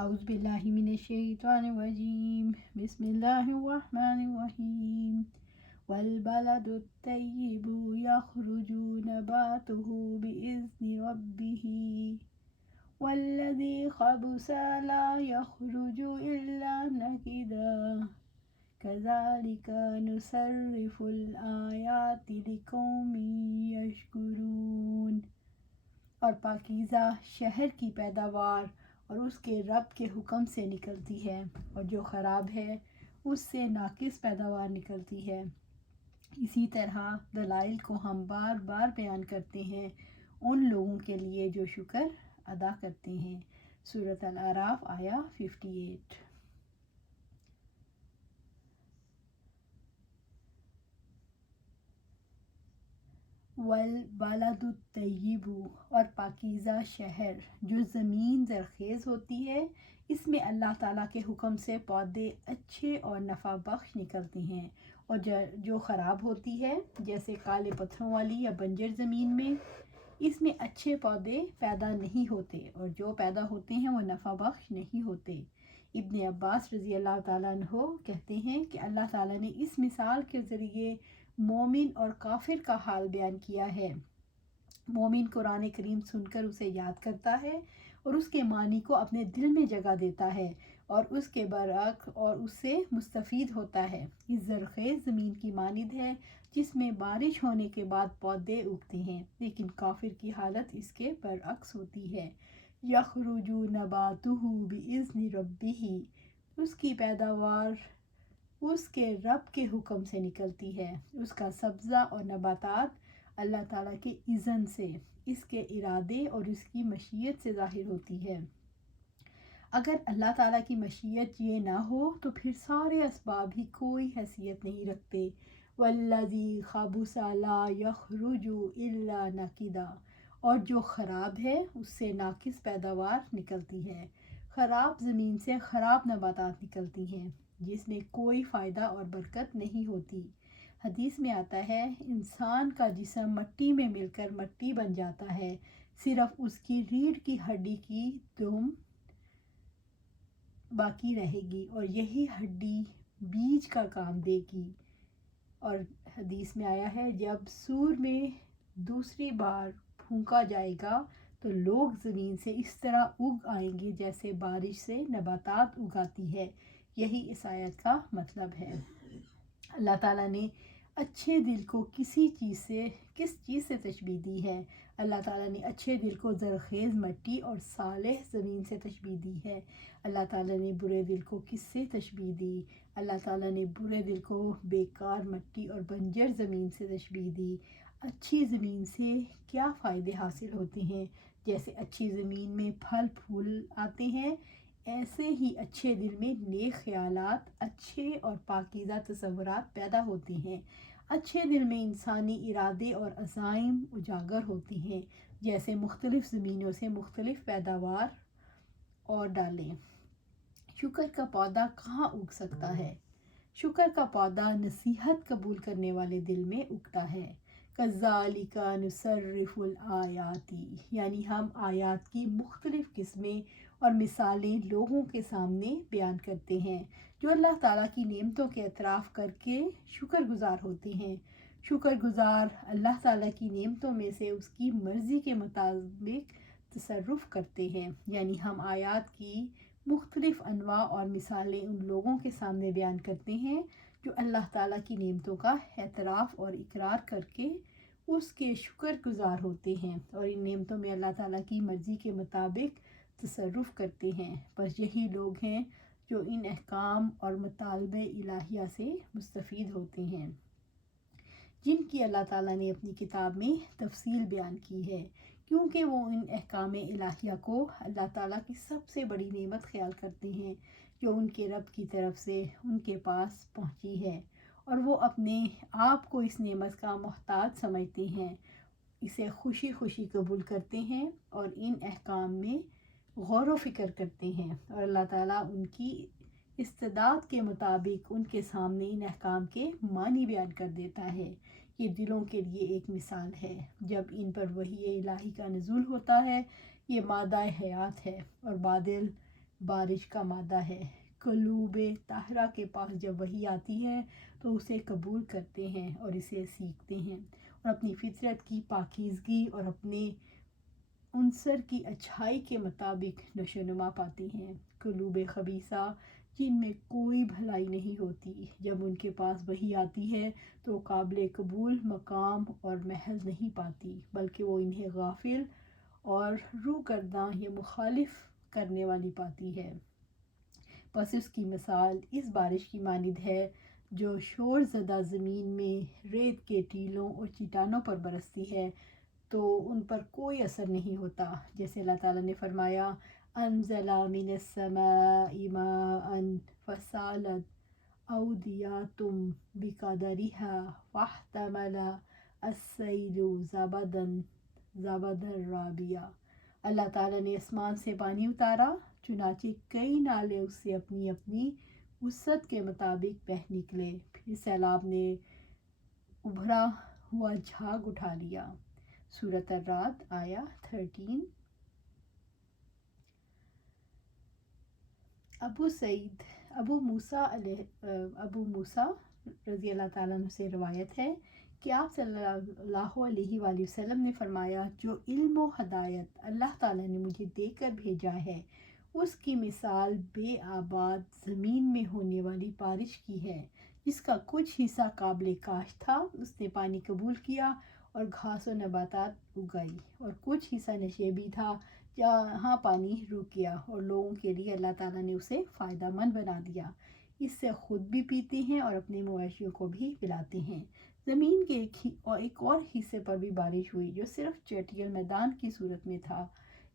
اعوذ باللہ من الشیطان الرجیم بسم اللہ الرحمن الرحیم والبلد الطیب یخرج نباته بإذن ربه والذی خبث لا یخرج الا نکدا کذالک نصرف الآیات لقوم یشکرون۔ اور پاکیزہ شہر کی پیداوار اور اس کے رب کے حکم سے نکلتی ہے، اور جو خراب ہے اس سے ناقص پیداوار نکلتی ہے۔ اسی طرح دلائل کو ہم بار بار بیان کرتے ہیں ان لوگوں کے لیے جو شکر ادا کرتے ہیں۔ سورۃ الاعراف آیا 58۔ والبلد الطیب، اور پاکیزہ شہر جو زمین زرخیز ہوتی ہے، اس میں اللہ تعالیٰ کے حکم سے پودے اچھے اور نفع بخش نکلتے ہیں، اور جو خراب ہوتی ہے جیسے کالے پتھروں والی یا بنجر زمین میں، اس میں اچھے پودے پیدا نہیں ہوتے، اور جو پیدا ہوتے ہیں وہ نفع بخش نہیں ہوتے۔ ابن عباس رضی اللہ تعالیٰ عنہ کہتے ہیں کہ اللہ تعالیٰ نے اس مثال کے ذریعے مومن اور کافر کا حال بیان کیا ہے۔ مومن قرآن کریم سن کر اسے یاد کرتا ہے اور اس کے معنی کو اپنے دل میں جگہ دیتا ہے، اور اس کے برعکس اور اس سے مستفید ہوتا ہے۔ اس زرخیز زمین کی مانند ہے جس میں بارش ہونے کے بعد پودے اگتے ہیں، لیکن کافر کی حالت اس کے برعکس ہوتی ہے۔ یخرج نباتہ بإذن ربہ، اس کی پیداوار اس کے رب کے حکم سے نکلتی ہے۔ اس کا سبزہ اور نباتات اللہ تعالیٰ کے اذن سے، اس کے ارادے اور اس کی مشیت سے ظاہر ہوتی ہے۔ اگر اللہ تعالیٰ کی مشیت یہ نہ ہو تو پھر سارے اسباب ہی کوئی حیثیت نہیں رکھتے۔ والذی خبث لا یخرج الا نکدا، اور جو خراب ہے اس سے ناقص پیداوار نکلتی ہے۔ خراب زمین سے خراب نباتات نکلتی ہیں جس میں کوئی فائدہ اور برکت نہیں ہوتی۔ حدیث میں آتا ہے انسان کا جسم مٹی میں مل کر مٹی بن جاتا ہے، صرف اس کی ریڑھ کی ہڈی کی دم باقی رہے گی اور یہی ہڈی بیج کا کام دے گی۔ اور حدیث میں آیا ہے جب سور میں دوسری بار پھونکا جائے گا تو لوگ زمین سے اس طرح اگ آئیں گے جیسے بارش سے نباتات اگاتی ہے۔ یہی اس آیت کا مطلب ہے۔ اللہ تعالیٰ نے اچھے دل کو کس چیز سے تشبیہ دی ہے؟ اللہ تعالیٰ نے اچھے دل کو زرخیز مٹی اور صالح زمین سے تشبیہ دی ہے۔ اللہ تعالیٰ نے برے دل کو کس سے تشبیہ دی؟ اللہ تعالیٰ نے برے دل کو بیکار مٹی اور بنجر زمین سے تشبیہ دی۔ اچھی زمین سے کیا فائدے حاصل ہوتے ہیں؟ جیسے اچھی زمین میں پھل پھول آتے ہیں، ایسے ہی اچھے دل میں نیک خیالات، اچھے اور پاکیزہ تصورات پیدا ہوتے ہیں۔ اچھے دل میں انسانی ارادے اور عزائم اجاگر ہوتے ہیں، جیسے مختلف زمینوں سے مختلف پیداوار اور ڈالیں۔ شکر کا پودا کہاں اگ سکتا ہے؟ شکر کا پودا نصیحت قبول کرنے والے دل میں اگتا ہے۔ کذالک نصرف الآیات، یعنی ہم آیات کی مختلف قسمیں اور مثالیں لوگوں کے سامنے بیان کرتے ہیں جو اللہ تعالیٰ کی نعمتوں کے اعتراف کر کے شکر گزار ہوتے ہیں۔ شکر گزار اللہ تعالیٰ کی نعمتوں میں سے اس کی مرضی کے مطابق تصرف کرتے ہیں، یعنی ہم آیات کی مختلف انواع اور مثالیں ان لوگوں کے سامنے بیان کرتے ہیں جو اللہ تعالیٰ کی نعمتوں کا اعتراف اور اقرار کر کے اس کے شکر گزار ہوتے ہیں اور ان نعمتوں میں اللہ تعالیٰ کی مرضی کے مطابق تصرف کرتے ہیں۔ بس یہی لوگ ہیں جو ان احکام اور مطالبہ الہیہ سے مستفید ہوتے ہیں جن کی اللہ تعالیٰ نے اپنی کتاب میں تفصیل بیان کی ہے، کیونکہ وہ ان احکام الہیہ کو اللہ تعالیٰ کی سب سے بڑی نعمت خیال کرتے ہیں جو ان کے رب کی طرف سے ان کے پاس پہنچی ہے، اور وہ اپنے آپ کو اس نعمت کا محتاج سمجھتے ہیں، اسے خوشی خوشی قبول کرتے ہیں اور ان احکام میں غور و فکر کرتے ہیں، اور اللہ تعالیٰ ان کی استعداد کے مطابق ان کے سامنے ان احکام کے معنی بیان کر دیتا ہے۔ یہ دلوں کے لیے ایک مثال ہے، جب ان پر وحی الہی کا نزول ہوتا ہے، یہ مادہ حیات ہے اور بادل بارش کا مادہ ہے۔ قلوب طاہرہ کے پاس جب وحی آتی ہے تو اسے قبول کرتے ہیں اور اسے سیکھتے ہیں اور اپنی فطرت کی پاکیزگی اور اپنے عنصر کی اچھائی کے مطابق نشو و نما پاتی ہیں۔ قلوب خبیثہ جن میں کوئی بھلائی نہیں ہوتی، جب ان کے پاس وحی آتی ہے تو قابل قبول مقام اور محل نہیں پاتی، بلکہ وہ انہیں غافل اور روگرداں یا مخالف کرنے والی پاتی ہے۔ بس اس کی مثال اس بارش کی مانند ہے جو شور زدہ زمین میں ریت کے ٹیلوں اور چٹانوں پر برستی ہے تو ان پر کوئی اثر نہیں ہوتا، جیسے اللہ تعالیٰ نے فرمایا انزل من السماء ماء فسالت اودیات بقدرها فاحتمل السیل زبدا رابیا۔ اللہ تعالیٰ نے آسمان سے پانی اتارا، چنانچہ کئی نالے اس سے اپنی اپنی وسعت کے مطابق بہہ نکلے، پھر سیلاب نے ابھرا ہوا جھاگ اٹھا لیا۔ سورۃ الرعد آیا 13۔ ابو موسیٰ رضی اللہ تعالیٰ عنہ سے روایت ہے کہ آپ صلی اللہ علیہ وآلہ وسلم نے فرمایا، جو علم و ہدایت اللہ تعالیٰ نے مجھے دے کر بھیجا ہے اس کی مثال بے آباد زمین میں ہونے والی بارش کی ہے، جس کا کچھ حصہ قابل کاشت تھا، اس نے پانی قبول کیا اور گھاس و نباتات اگائی، اور کچھ حصہ نشیبی تھا جہاں پانی رک گیا اور لوگوں کے لیے اللہ تعالیٰ نے اسے فائدہ مند بنا دیا، اس سے خود بھی پیتے ہیں اور اپنے مویشیوں کو بھی پلاتے ہیں۔ زمین کے ایک اور حصے پر بھی بارش ہوئی جو صرف چٹیل میدان کی صورت میں تھا،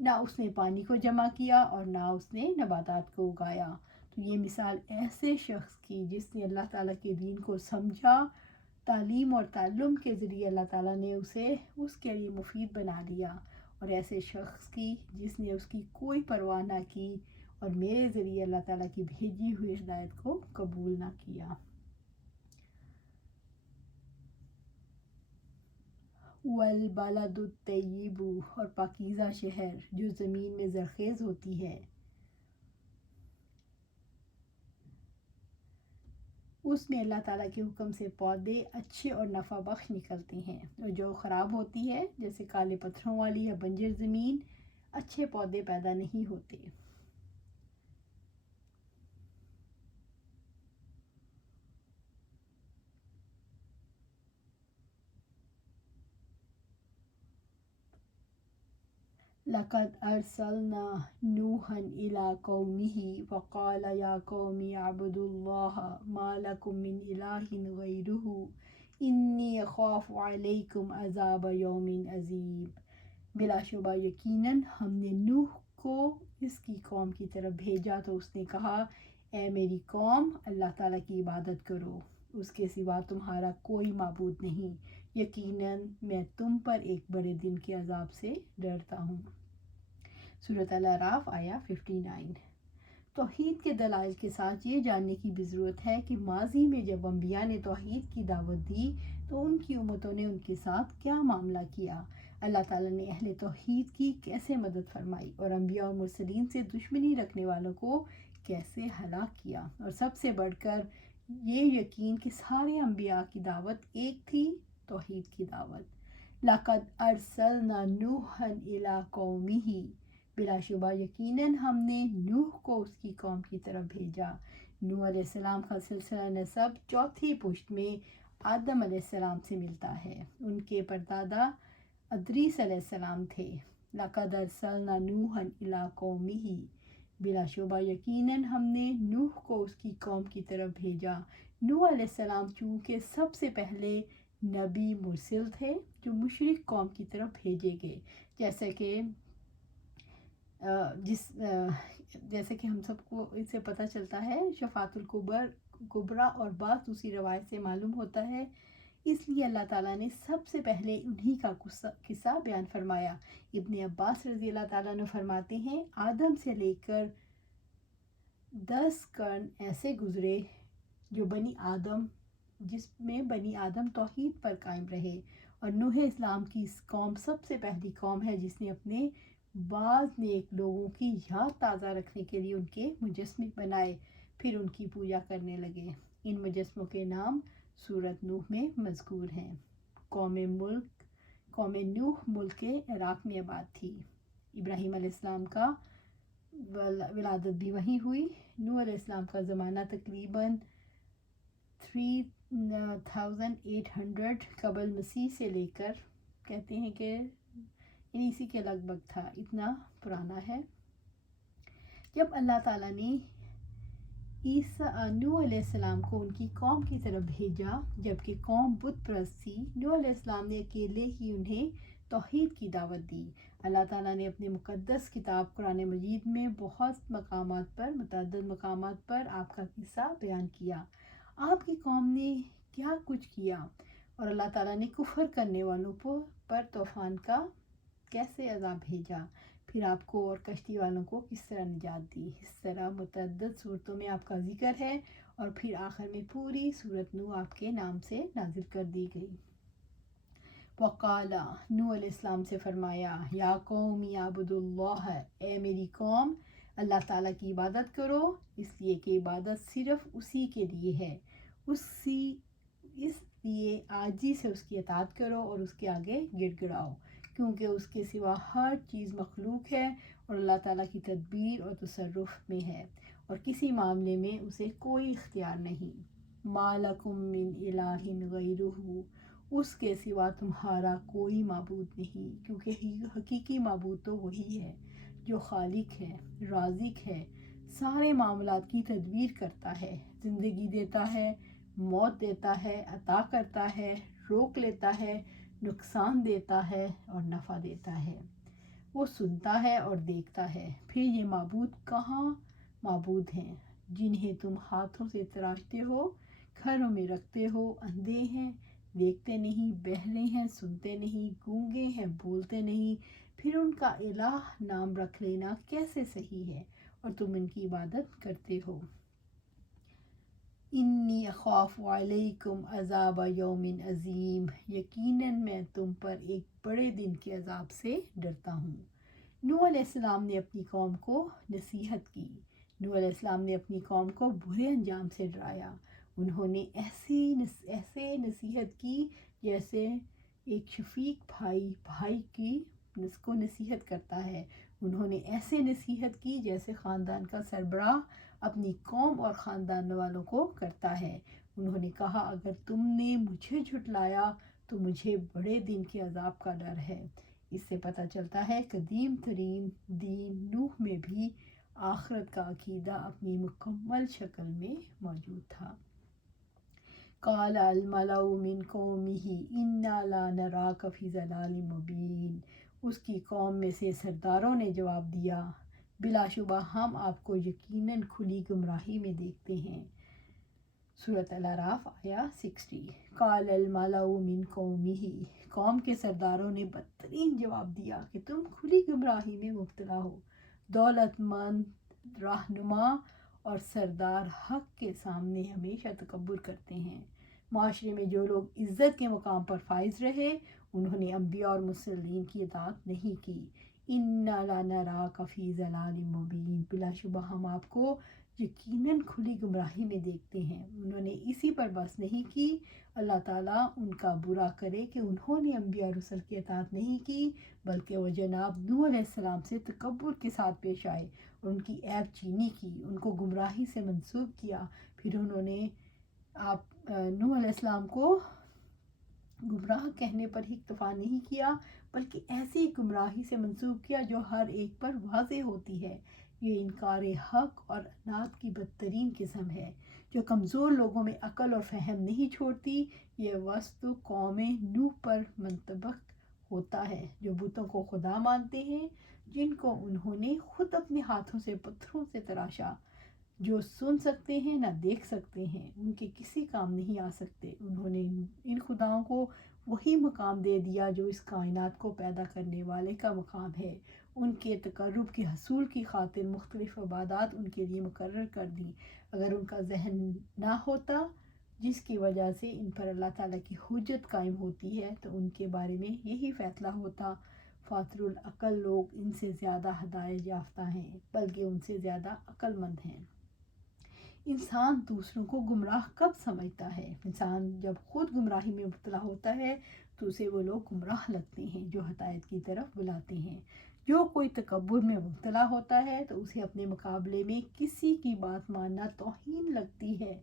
نہ اس نے پانی کو جمع کیا اور نہ اس نے نباتات کو اگایا، تو یہ مثال ایسے شخص کی جس نے اللہ تعالیٰ کے دین کو سمجھا، تعلیم اور تعلم کے ذریعے اللہ تعالیٰ نے اسے اس کے لیے مفید بنا لیا، اور ایسے شخص کی جس نے اس کی کوئی پرواہ نہ کی اور میرے ذریعے اللہ تعالیٰ کی بھیجی ہوئی ہدایت کو قبول نہ کیا۔ والبلد الطیب، اور پاکیزہ شہر جو زمین میں زرخیز ہوتی ہے، اس میں اللہ تعالیٰ کے حکم سے پودے اچھے اور نفع بخش نکلتے ہیں، اور جو خراب ہوتی ہے جیسے کالے پتھروں والی یا بنجر زمین، اچھے پودے پیدا نہیں ہوتے۔ لقد ارسلنا نوحا الى قومه فقال يا قوم اعبدوا الله ما لكم من اله غيره انی اخاف علیکم عذاب یوم عظیم۔ بلا شبہ یقیناً ہم نے نوح کو اس کی قوم کی طرف بھیجا تو اس نے کہا، اے میری قوم، اللہ تعالیٰ کی عبادت کرو، اس کے سوا تمہارا کوئی معبود نہیں، یقیناً میں تم پر ایک بڑے دن کے عذاب سے ڈرتا ہوں۔ سورۃ الاعراف آیا 59۔ توحید کے دلائل کے ساتھ یہ جاننے کی بھی ضرورت ہے کہ ماضی میں جب انبیاء نے توحید کی دعوت دی تو ان کی امتوں نے ان کے ساتھ کیا معاملہ کیا، اللہ تعالیٰ نے اہل توحید کی کیسے مدد فرمائی اور انبیاء اور مرسلین سے دشمنی رکھنے والوں کو کیسے ہلاک کیا، اور سب سے بڑھ کر یہ یقین کہ سارے انبیاء کی دعوت ایک تھی، توحید کی دعوت۔ لقد ارسلنا نوحا الی قومہ، بلا شبہ یقیناً ہم نے نوح کو اس کی قوم کی طرف بھیجا۔ نوح علیہ السلام کا سلسلہ نسب چوتھی پشت میں آدم علیہ السلام سے ملتا ہے، ان کے پردادا ادریس علیہ السلام تھے۔ لقد ارسلنا نوحا الی قومہ، بلا شبہ یقیناً ہم نے نوح کو اس کی قوم کی طرف بھیجا۔ نوح علیہ السلام چونکہ سب سے پہلے نبی مرسل تھے جو مشرک قوم کی طرف بھیجے گئے، جیسے کہ ہم سب کو اس سے پتہ چلتا ہے، شفاعت الکبریٰ اور بعض دوسری روایت سے معلوم ہوتا ہے، اس لیے اللہ تعالیٰ نے سب سے پہلے انہی کا قصہ بیان فرمایا۔ ابن عباس رضی اللہ تعالیٰ عنہ فرماتے ہیں، آدم سے لے کر 10 قرن ایسے گزرے جس میں بنی آدم توحید پر قائم رہے، اور نوح اسلام کی اس قوم سب سے پہلی قوم ہے جس نے اپنے بعض نیک لوگوں کی یاد تازہ رکھنے کے لیے ان کے مجسمے بنائے، پھر ان کی پوجا کرنے لگے۔ ان مجسموں کے نام سورۃ نوح میں مذکور ہیں۔ قوم نوح ملک کے عراق میں آباد تھی۔ ابراہیم علیہ السلام کا ولادت بھی وہیں ہوئی۔ نوح علیہ السلام کا زمانہ تقریباً 3800 قبل مسیح سے لے کر کہتے ہیں کہ اسی کے لگ بھگ تھا، اتنا پرانا ہے۔ جب اللہ تعالیٰ نے نوح علیہ السلام کو ان کی قوم کی طرف بھیجا، جبکہ قوم بت پرست تھی، نوح علیہ السلام نے اکیلے ہی انہیں توحید کی دعوت دی۔ اللہ تعالیٰ نے اپنے مقدس کتاب قرآن مجید میں متعدد مقامات پر آپ کا قصہ بیان کیا۔ آپ کی قوم نے کیا کچھ کیا اور اللہ تعالیٰ نے کفر کرنے والوں پر طوفان کا کیسے عذاب بھیجا، پھر آپ کو اور کشتی والوں کو کس طرح نجات دی۔ اس طرح متعدد صورتوں میں آپ کا ذکر ہے، اور پھر آخر میں پوری سورۃ نوح آپ کے نام سے نازل کر دی گئی۔ وقالا، نوح علیہ السلام سے فرمایا، یا قوم اعبدوا اللہ، اے میری قوم اللہ تعالیٰ کی عبادت کرو، اس لیے کہ عبادت صرف اسی کے لیے ہے، اس لیے عاجزی سے اس کی اطاعت کرو اور اس کے آگے گڑ گڑاؤ، کیونکہ اس کے سوا ہر چیز مخلوق ہے اور اللہ تعالیٰ کی تدبیر اور تصرف میں ہے، اور کسی معاملے میں اسے کوئی اختیار نہیں۔ ما لکم من الہ غیرہ، اس کے سوا تمہارا کوئی معبود نہیں، کیونکہ حقیقی معبود تو وہی ہے جو خالق ہے، رازق ہے، سارے معاملات کی تدبیر کرتا ہے، زندگی دیتا ہے، موت دیتا ہے، عطا کرتا ہے، روک لیتا ہے، نقصان دیتا ہے اور نفع دیتا ہے، وہ سنتا ہے اور دیکھتا ہے۔ پھر یہ معبود کہاں معبود ہیں جنہیں تم ہاتھوں سے تراشتے ہو، گھروں میں رکھتے ہو، اندھے ہیں دیکھتے نہیں، بہرے ہیں سنتے نہیں، گونگے ہیں بولتے نہیں، پھر ان کا الہ نام رکھ لینا کیسے صحیح ہے اور تم ان کی عبادت کرتے ہو۔ انی اخاف علیکم عذاب یوم عظیم، یقیناً میں تم پر ایک بڑے دن کے عذاب سے ڈرتا ہوں۔ نوح علیہ السلام نے اپنی قوم کو نصیحت کی۔ نوح علیہ السلام نے اپنی قوم کو برے انجام سے ڈرایا۔ انہوں نے ایسے نصیحت کی جیسے ایک شفیق بھائی کی کو نصیحت کرتا ہے۔ انہوں نے ایسے نصیحت کی جیسے خاندان کا سربراہ اپنی قوم اور خاندان والوں کو کرتا ہے۔ انہوں نے کہا، اگر تم نے مجھے جھٹلایا تو مجھے بڑے دن کے عذاب کا ڈر ہے۔ اس سے پتہ چلتا ہے قدیم ترین دین نوح میں بھی آخرت کا عقیدہ اپنی مکمل شکل میں موجود تھا۔ قال الملأ من قومه انا لنراک فی ضلال مبین، اس کی قوم میں سے سرداروں نے جواب دیا، بلا شبہ ہم آپ کو یقیناً کھلی گمراہی میں دیکھتے ہیں۔ سورۃ الاعراف آیا 60۔ قال الملأ من قومه، قوم کے سرداروں نے بدترین جواب دیا کہ تم کھلی گمراہی میں مبتلا ہو۔ دولت مند رہنما اور سردار حق کے سامنے ہمیشہ تکبر کرتے ہیں۔ معاشرے میں جو لوگ عزت کے مقام پر فائز رہے، انہوں نے انبیاء اور مرسلین کی اطاعت نہیں کی۔ انا لنراک فی ضلال مبین، بلا شبہ ہم آپ کو یقیناً کھلی گمراہی میں دیکھتے ہیں۔ انہوں نے اسی پر بس نہیں کی، اللہ تعالیٰ ان کا برا کرے کہ انہوں نے انبیاء اور رسل کی اطاعت نہیں کی، بلکہ وہ جناب نوح علیہ السلام سے تکبر کے ساتھ پیش آئے اور ان کی عیب چینی کی، ان کو گمراہی سے منسوب کیا۔ پھر انہوں نے نوح علیہ السلام کو گمراہ کہنے پر ہی اکتفا نہیں کیا، بلکہ ایسی گمراہی سے منسوب کیا جو ہر ایک پر واضح ہوتی ہے۔ یہ انکار حق اور عناد کی بدترین قسم ہے جو کمزور لوگوں میں عقل اور فہم نہیں چھوڑتی۔ یہ وصف قوم نوح پر منطبق ہوتا ہے جو بتوں کو خدا مانتے ہیں، جن کو انہوں نے خود اپنے ہاتھوں سے پتھروں سے تراشا، جو سن سکتے ہیں نہ دیکھ سکتے ہیں، ان کے کسی کام نہیں آ سکتے۔ انہوں نے ان خداؤں کو وہی مقام دے دیا جو اس کائنات کو پیدا کرنے والے کا مقام ہے، ان کے تقرب کے حصول کی خاطر مختلف عبادات ان کے لیے مقرر کر دیں۔ اگر ان کا ذہن نہ ہوتا جس کی وجہ سے ان پر اللہ تعالیٰ کی حجت قائم ہوتی ہے تو ان کے بارے میں یہی فیصلہ ہوتا، فاتر العقل لوگ ان سے زیادہ ہدایت یافتہ ہیں، بلکہ ان سے زیادہ عقل مند ہیں۔ انسان دوسروں کو گمراہ کب سمجھتا ہے؟ انسان جب خود گمراہی میں مبتلا ہوتا ہے تو اسے وہ لوگ گمراہ لگتے ہیں جو ہدایت کی طرف بلاتے ہیں۔ جو کوئی تکبر میں مبتلا ہوتا ہے تو اسے اپنے مقابلے میں کسی کی بات ماننا توہین لگتی ہے،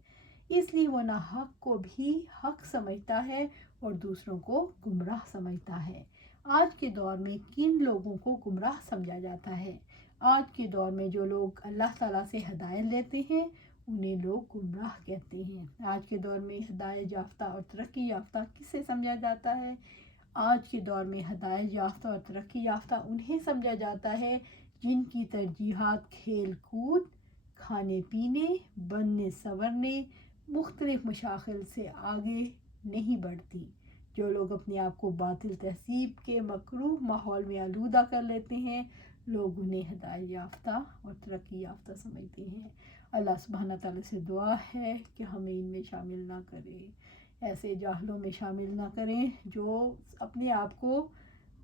اس لیے وہ ناحق کو بھی حق سمجھتا ہے اور دوسروں کو گمراہ سمجھتا ہے۔ آج کے دور میں کن لوگوں کو گمراہ سمجھا جاتا ہے؟ آج کے دور میں جو لوگ اللہ تعالیٰ سے ہدایت لیتے ہیں انہیں لوگ گمراہ کہتے ہیں۔ آج کے دور میں ہدایت یافتہ اور ترقی یافتہ کسے سمجھا جاتا ہے؟ آج کے دور میں ہدایت یافتہ اور ترقی یافتہ انہیں سمجھا جاتا ہے جن کی ترجیحات کھیل کود، کھانے پینے، بننے سنورنے، مختلف مشاغل سے آگے نہیں بڑھتی۔ جو لوگ اپنے آپ کو باطل تہذیب کے مکروہ ماحول میں آلودہ کر لیتے ہیں، لوگ انہیں ہدایت یافتہ اور ترقی یافتہ سمجھتے ہیں۔ اللہ سبحانہ تعالیٰ سے دعا ہے کہ ہمیں ان میں شامل نہ کرے، ایسے جاہلوں میں شامل نہ کریں جو اپنے آپ کو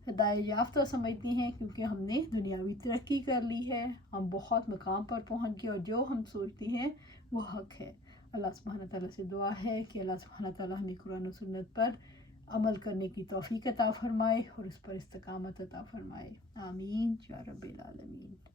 ہدایت یافتہ سمجھتے ہیں کیونکہ ہم نے دنیاوی ترقی کر لی ہے، ہم بہت مقام پر پہنچ گئے اور جو ہم سوچتے ہیں وہ حق ہے۔ اللہ سبحانہ تعالیٰ سے دعا ہے کہ اللہ سبحانہ تعالیٰ ہمیں قرآن و سنت پر عمل کرنے کی توفیق عطا فرمائے اور اس پر استقامت عطا فرمائے۔ آمین یا رب العالمین۔